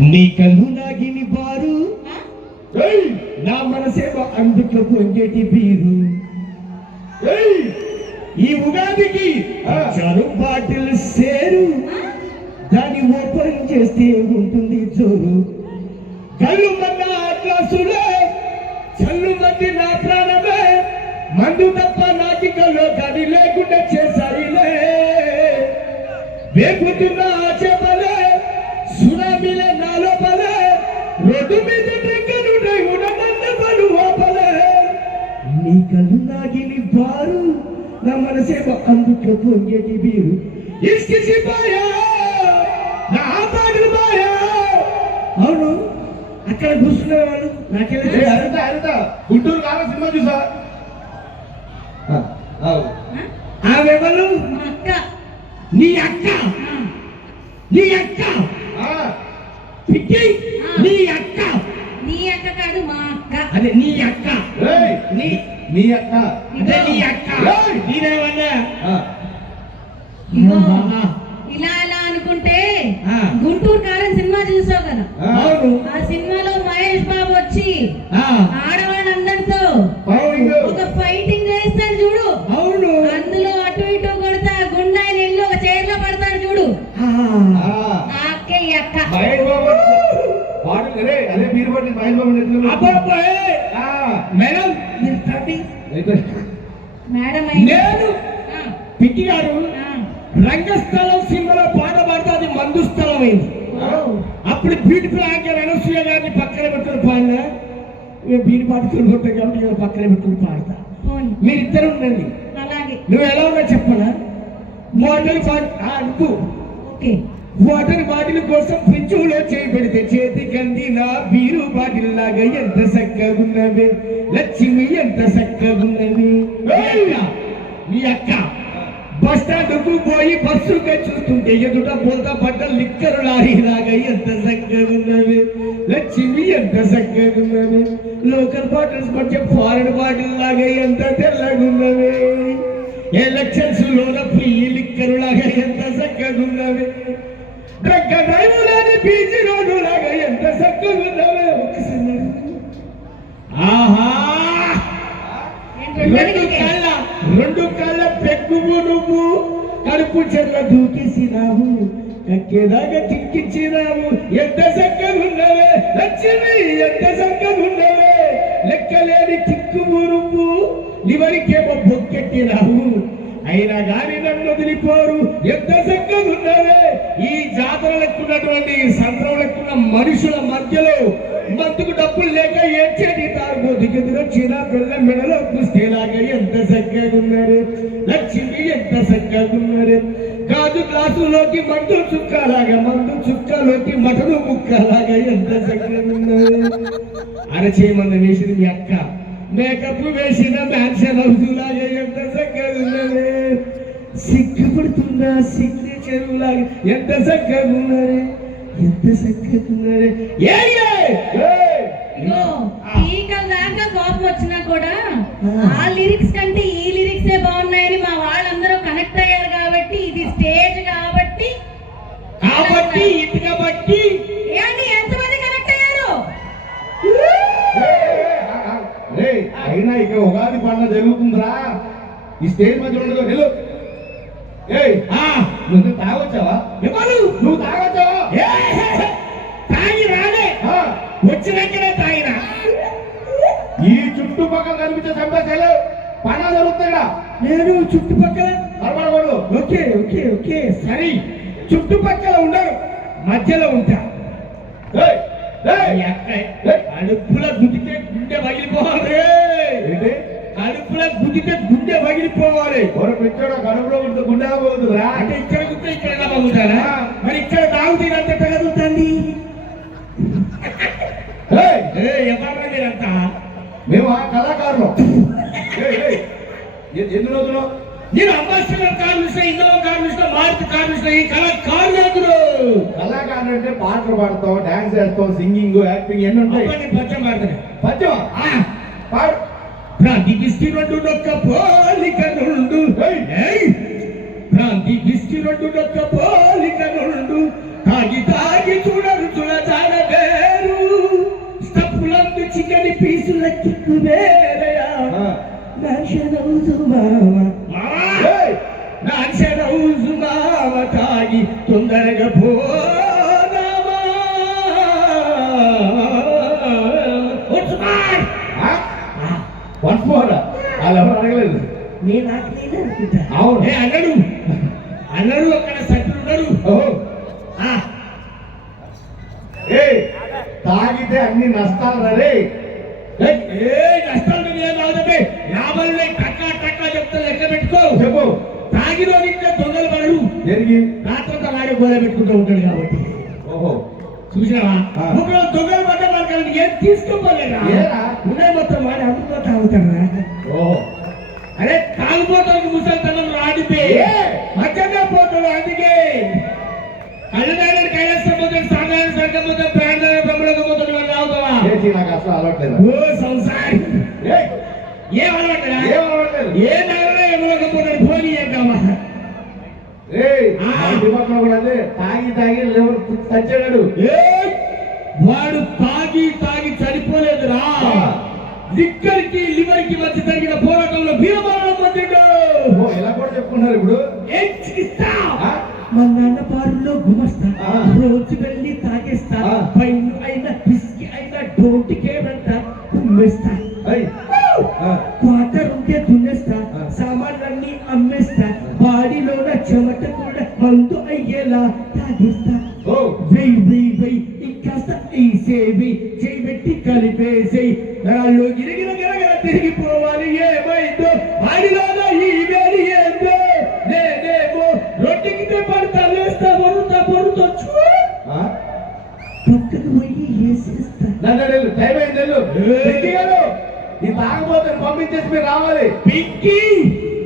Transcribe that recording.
నీ కళ్ళు నాగిని బారు నా మనసేమో అందుకు పొంగేటి బీరు ఈ ఉగాదికి చాలు బాటిల్ సేరు దాన్ని ఓపెన్ చేస్తే ఉంటుంది జోరు కళ్ళు మన్న గ్లాసులే చల్లు మంది నా ప్రాణమే మందు తప్ప నాటికల్లో గది లేకుండా చేసారిలే వేపుతున్న చేపలే సునామీలే నాలోపలే రోడ్డు మీద నీ కళ్ళు నాగిని బారు నా మనసేమో అందుకు పొంగేటి బీరు ఇసుకిసిపోయా నా బాటలు బాయా. అవును అక్కడ కూర్చునేవాళ్ళు నాకెళ్ళి గుంటూరు కాల సినిమా చూసా ఆమెవరు నీ అక్క నీ అక్క నీ అక్క నీ అక్క కాదు మా అక్క. అదే నీ అక్క నీ అక్క అదే నీ అక్క నేనేమన్నా ఇలా అలా అనుకుంటే గుంటూరు కారం సినిమా చూసావు కదా. ఆ సినిమాలో మహేష్ బాబు వచ్చి ఆడవాళ్ళందరితో ఒక ఫైటింగ్ చేస్తాడు చూడు. అవును అందులో అటు ఇటు కొడతా గుండాయిని వెళ్ళి ఒక చైర్ లో పడతాడు చూడు. ఆ అక్క ఈ అక్క. మహేష్ బాబు అదే మీరు పట్టి మహేష్ బాబు మేడం మేడం నేను పిట్టి గారు రంగస్థలం సినిమాలో పాట పాడితే అది మందు స్థలం అయింది. అప్పుడు బ్యూటిఫుల్ యాంకర్ అనసూయ గారిని పక్కన పెట్టుకుని పాడినా బీడి పాడుకుని పోతాయి కాబట్టి పక్కన పెట్టుకుని పాడతా. మీరిద్దరు ఉండండి. నువ్వు ఎలా ఉన్నా చెప్పనా వాటర్ బాటిల్ కోసం ఫ్రిడ్జ్లో చేయబడితే చేతికి అందిన బీరు బాటిల్ లాగా ఎంత చక్కగున్నవే లక్ష్మి ఎంత చక్కగున్నవి. మీ అక్క బస్ స్టాండ్ కు పోయి బస్సుగా చూస్తుంటే ఎదుట బోత పడ్డ లిక్కరు లారీ లాగా ఎంత చక్కగున్నవి లక్ష్మి ఎంత చక్కగున్నవి. లోకల్ బాటిల్స్ పట్టే ఫారెన్ బాటిల్ లాగా ఎంత తెల్లగున్నవి. ఎలక్షన్స్ లోన ఫ్రీ లిక్కరు లాగా ఎంత చక్కగున్నవి. డ్రగ్ డ్రైవులని బీజీ రోడ్డు లాగా ఎంత చక్కగున్నవే. ఒకసారి రెండు కళ్ళ పెక్కువు నువ్వు కడుపు చెల్ల దూకేసినావు కక్కేదాకా తిక్కిచ్చినావు ఎంత చక్కగున్నవే లక్ష్మి ఎంత చక్కగున్నవే. లెక్కలేని తిక్కువు నువ్వు నివరికేమో బొక్కెట్టినావు అయినా గాని నన్ను వదిలిపోరు ఎంత చక్కగున్నవే. ఈ జాతరలెక్కున్నటువంటి సంద్రంలెక్కున్న మనుషుల మధ్యలో మందుకు డబ్బులు లేక ఏడ్చేటి తాగుబోతుకి ఎదురొచ్చిన పిల్ల మెడలో కుస్తేలాగా ఎంత చక్కగున్నారు లక్ష్మి ఎంత చక్కగున్నారు. కాదు గ్లాసులోకి మందు చుక్కలాగా మందు చుక్కలోకి మటను ముక్కలాగా ఎంత చక్కగున్నారు. అరచేయమన్న వేసింది మీ అక్క మేకప్ వేసిన మ్యాన్షన్ హౌస్లాగా ఎంత చక్కగున్నారు. సిగ్గుపడుతుందా సిగ్నేచర్ లాగా ఎంత చక్కగున్నారు ఎంత చక్కగున్నారు. ఈకల దాకా కోపం వచ్చినా కూడా ఆ లిరిక్స్ కంటే ఈ లిరిక్సే బాగున్నాయని మా వాళ్ళందరూ కనెక్ట్ అయ్యారు కాబట్టి ఇది స్టేజ్ కాబట్టి ఇది కాబట్టి ఎంతమంది కనెక్ట్ అయ్యారు. అయినా ఇక ఉగాది పండుగ జరుగుతుందిరా ఈ స్టేజ్ మధ్య ఉండదు. నువ్వు తాగొచ్చావా నువ్వు తాగొచ్చావా తాగి రాలే వచ్చినాకనే తాగినా. ఈ చుట్టుపక్కల కనిపించే సంపేశాలు పండుగ జరుగుతుందా. నేను చుట్టుపక్కల కనబడకూడదు. ఓకే ఓకే ఓకే సరే చుట్టుపక్కల ఉండరు మధ్యలో ఉంటా. అడుపుల గుద్దితే గుండె పగిలిపోవాలి. కడుపులో గుద్దితే గుండె పగిలిపోవాలి. ఇక్కడ కడుపులో ఉంటే గుండె పోతుందిరా. అంటే ఇక్కడ గుద్దే ఇక్కడ ఎలా పగులుతారా. మరి ఇక్కడ తాగుతీరు అంత తగలుతుంది. ఎవరు మీరంతా మేము కళాకారులు. ఎన్ని రోజులు నేను అంబాసిడర్ కారు చూసిన ఇందులో కారు చూసిన మారుతి కారు చూసిన ఈ కళాకారులు. కళాకారులు అంటే పాటలు పాడతాం డాన్స్ చేస్తాం సింగింగ్ యాక్టింగ్ ఎన్ని ఉంటాయి. పద్యం పాడుతున్నాయి. పద్యం పాడు. భ్రాంతి విస్తిరొడ్డు నొక్క పోలిక నుండు భ్రాంతి విస్తిరొడ్డు నొక్క పోలిక నుండు తాగి తాగి చూడరు చూడచాడ నేను నాకు నేను అనుకుంటా. అవును. ఏ అన్నాడు అన్నాడు అక్కడ సత్తులు ఉన్నాడు. ఓహో. ఆ, ఏ తాగితే అన్ని నష్టాలు రే. ఏ నష్టాలు ఏం కాదు, లాభాలు టక్కా టక్కా చెప్తా, లెక్క పెట్టుకో. చెప్పు. తాగిన ఇంట్లో దొంగలు పడడు, జరిగి రాత్రంతా వాడే గోల పెట్టుకుంటూ ఉంటాడు కాబట్టి. ఓహో. చూసినావా ఆ. ఒకరు దొంగలు పడ్డ వాళ్ళకి ఏం తీసుకోపోలేరా, ఏరా? ఉన్నాయి మొత్తం వాడి అందులో తాగుతారా. ఓహో. అరే తాగుపోతానికి ముసలితనం రాడితే ఏ? మధ్యగా పోతాడు. అందుకే కళ్ళదారుడు కైలాసం పోతాడు, సాధారణ సంఘం పోతాడు, ప్రాణాల బ్రహ్మలకు పోతాడు. వాళ్ళు తాగుతావా? చేసి నాకు అసలు అలవాట్లేదు. ఓ సంసారి ఏయ్, ఏం అలవాటురా? ఏం అలవాట్లేదు. ఏ నగరంలో ఎవరికి పోతాడు, పోనీ ఏం కావా. ఏయ్, ఆ. మా దిమాగ్లో కూడా అదే, తాగి తాగి లేవర్ చచ్చాడు. ఏయ్, వాడు తాగి తాగి చనిపోలేదురా, ఆ. లిక్కర్కి లివర్కి మధ్య జరిగిన పోరాటంలో వీరమరణం పొందిండు. ఓ, ఇలా కూడా చెప్పుకున్నారు ఇప్పుడు. ఏం చికిత్స? ఆ? మా నాన్న బారులో గుమస్తా, ఆ. రోజు వెళ్ళి తాగేస్తా, ఆ. పైన అయినా బిస్కి అయినా డోంటికేమంట ఉమ్మేస్తా, ఏయ్, ఆ. క్వార్టర్ ఉంటే దున్నేస్తా, ఆ. సామాన్లన్నీ అమ్మేస్తా, బాడీలోన చెమట కూడా మందు అయ్యేలా తాగేస్తా. ఓ. వెయ్యి వెయ్యి వెయ్యి ఇంకాస్త ఈసేవి చేయబెట్టి కలిపేసేయి, నాలో గిరిగిర గిరగిర తిరిగిపోవాలి. ఏమైందో ఆడిలోన ఈ వేడి ఏందో, నేనేమో రొట్టెకి పడతా లేస్తా, బొరుతా బొరుతో ఆ? పక్కకు పోయి వేసేస్తా. నన్ను వెళ్ళు, టైం అయింది వెళ్ళు. ఏయ్. పిచ్చి గారు, ఈ తాగబోతుని పంపించేసి మీరు రావాలి. పిక్కి